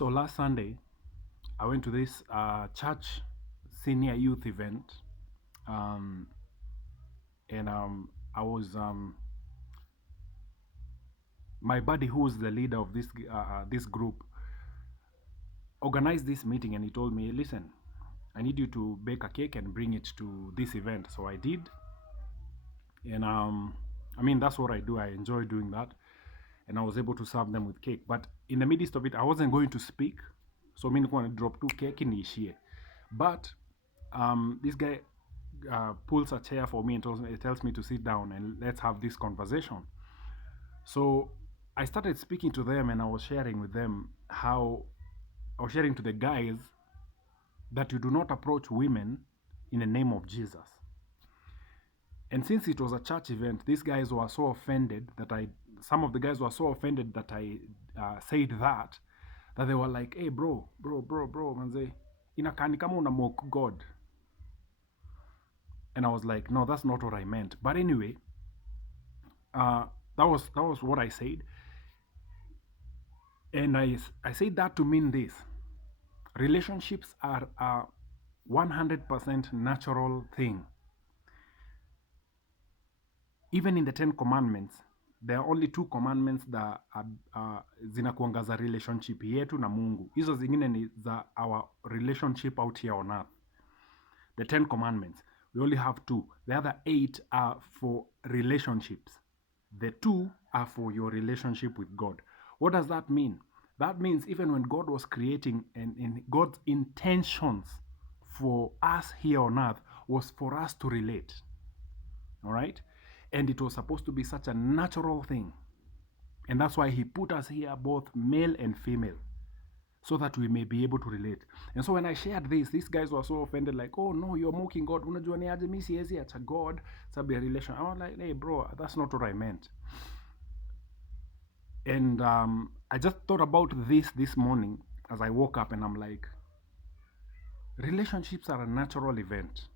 So last Sunday, I went to this church senior youth event, um, and I was my buddy, who was the leader of this group, organized this meeting, and he told me, "Listen, I need you to bake a cake and bring it to this event." So I did, and I mean that's what I do. I enjoy doing that, and I was able to serve them with cake. But in the midst of it, I wasn't going to speak, so mi nilikuwa na drop tu cake niishie. But this guy pulls a chair for me and tells me to sit down and let's have this conversation. So I started speaking to them, and I was sharing with them how I was sharing to the guys that you do not approach women in the name of Jesus. And since it was a church event, these guys were so offended that some of the guys were so offended that I said that they were like, "Hey, bro, manze, inakani kama una mock God." And I was like, "No, that's not what I meant." But anyway, that was what I said. And I said that to mean this: relationships are a 100% natural thing. Even in the 10 commandments, there are only 2 commandments that zinakuangaza relationship yetu na Mungu. Hizo zingine ni za our relationship out here on earth. The 10 commandments, we only have 2. The other 8 are for relationships. The 2 are for your relationship with God. What does that mean? That means even when God was creating, and God's intentions for us here on earth was for us to relate. All right? And it was supposed to be such a natural thing. And that's why he put us here, both male and female, so that we may be able to relate. And so when I shared this, these guys were so offended, like, "Oh no, you're mocking God. Unajua ni aje mi siwezi acha God sababu ya relation." I was like, "Hey bro, that's not what I meant." And I just thought about this morning as I woke up, and I'm like, relationships are a natural event.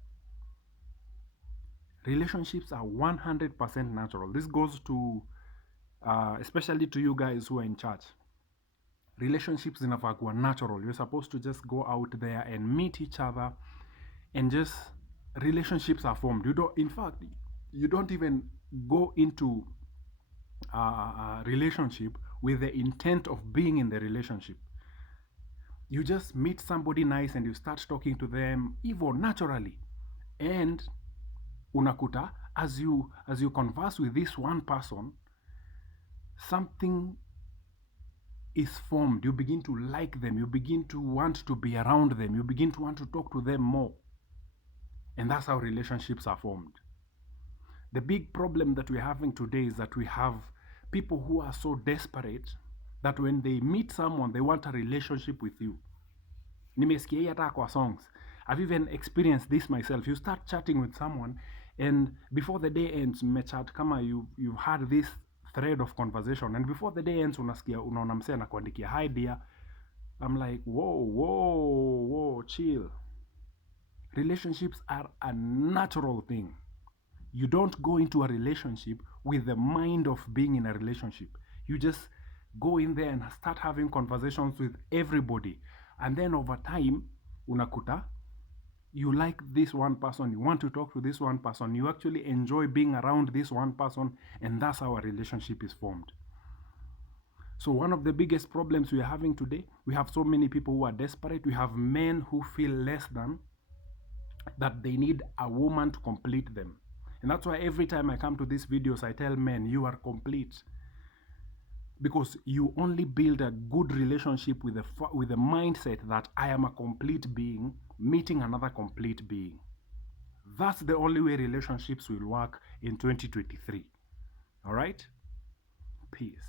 Relationships are 100% natural. This goes to, especially to you guys who are in church. Relationships zinafaa kuwa natural. You're supposed to just go out there and meet each other, and just relationships are formed. In fact, you don't even go into a relationship with the intent of being in the relationship. You just meet somebody nice and you start talking to them even naturally, and unakuta as you converse with this one person, something is formed. You begin to like them, you begin to want to be around them, you begin to want to talk to them more, and that's how relationships are formed. The big problem that we're having today is that we have people who are so desperate that when they meet someone, they want a relationship with you. Nimesikia hii hata kwa songs. I've even experienced this myself. You start chatting with someone, and before the day ends, mmechat kama you've had this thread of conversation, and before the day ends unaona msee anakuandikia, "Hi dear." I'm like, whoa, chill. Relationships are a natural thing. You don't go into a relationship with the mind of being in a relationship. You just go in there and start having conversations with everybody. And then over time, unakuta, you like this one person, you want to talk to this one person, you actually enjoy being around this one person, and that's how a relationship is formed. So one of the biggest problems we are having today, we have so many people who are desperate. We have men who feel less than, that they need a woman to complete them. And that's why every time I come to these videos, I tell men, you are complete. Because you only build a good relationship with the mindset that I am a complete being meeting another complete being. That's the only way relationships will work in 2023. All right? Peace.